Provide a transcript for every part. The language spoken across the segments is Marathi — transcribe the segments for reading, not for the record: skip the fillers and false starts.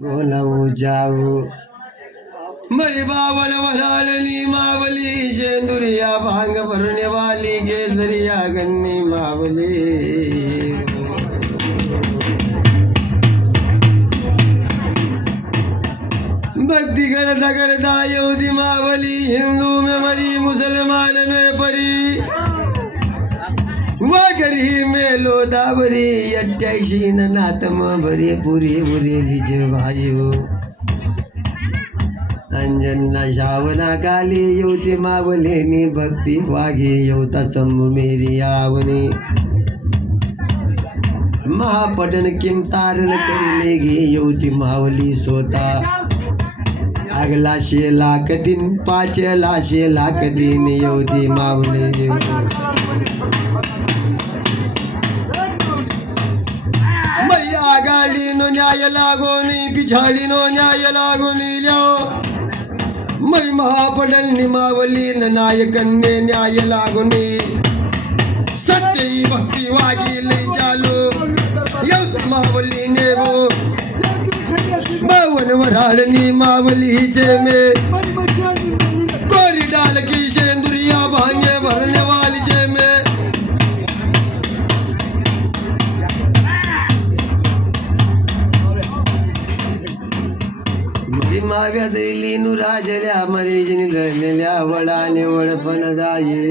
गोलाऊ जाऊ मरी बावन वराळनी मावली शेंदुरिया भांग भरण्यावाली गेसरिया गन्नी मावली भक्ति करता करता यहूदी मावली हिंदू में मरी मुसलमान में परी वागरी में लोदावरी 88 नातम भरे पुरे बुरे लिज भाईओ अंजनला शावना गाली युवती मावलेनी भक्ती वागे योता शंभू मेरी आवनी महापटन किमतारन करीने गे युवती मावली सोता अगला 6 लाख दिन 5 लाख दिन युवती मावले आगाड़ी नो न्याय लागोनी पिछाड़ी नो न्याय लागोनी लो मई महापटल निमावली नायकन्ने न्याय लागोनी सत्य ही भक्ति वागी ले चालो यौत मावली ने वो बावन वराल निमावली चे में कोरी डाल की शेंदुरिया भांगे भरने वाली चे में माव्या दिली नुराजल्या मरीजनी धरलेल्या वडाने वडपण जाये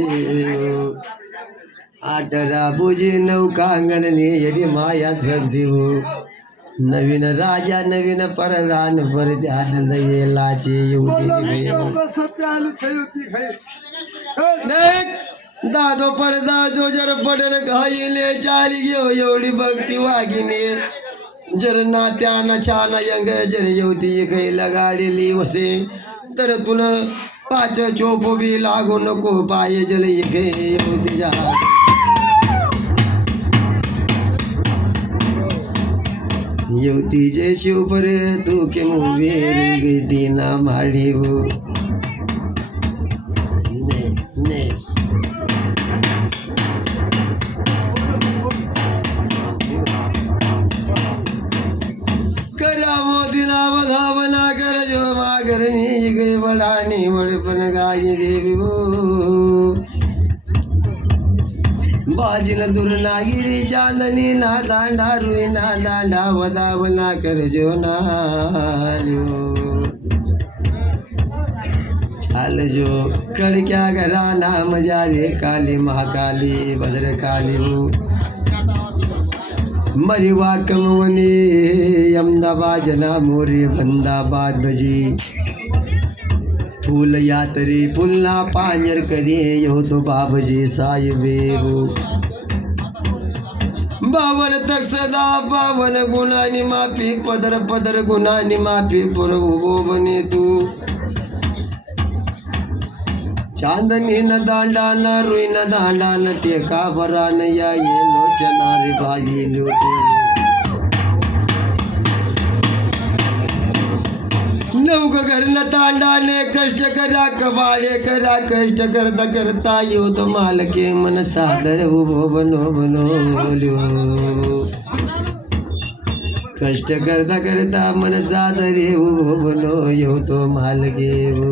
18 बुजी 9 कांगणने यदी माया सदेव नवीन राजा नवीन पररान पर ध्यान येलाचे येऊती दादो पडदा जो जर पडर घाईले चाली घेऊ एवढी भक्ती वागिने जर नात्याना छान यंग जर येऊती खैला गाडीली वसे तर तुला 5 चोप बी लागू नको पाय जल गे येऊती जा येऊती जे शिव पर तू के मुवेर गे दीना माडी हो ने धावना कर जो मागरनी गई बड़ानी बड़पन गाई देवी वो बाजिल दुर्नागिरी चांदनी ना दांडा रुई ना दांडा वधावना कर जो नालियो चाल जो कड़क्या घराना मजारे काली महाकाली भद्रकाली वो मरिवा कमवने अहमदाबाद जना मोरे बंदाबाद बजी फूल यात्री फुलना पांजर करे यो तो बाबजी साहिबे वो बावन तक सदा बावन गुणानी माफी पदर पदर गुणानी माफी पुर वो बने तू चांदनी न दांडा न रुई न दांडा न टेका भरा न या ये लोचना रे बाजी लूटे नौक घर न तांडा ने कष्ट करा कबाड़े करा कष्ट करता करता यो तो माल के मन सादर वो बनो ल्यो कष्ट करता करता मन सादर वो बनो यो तो माल के वो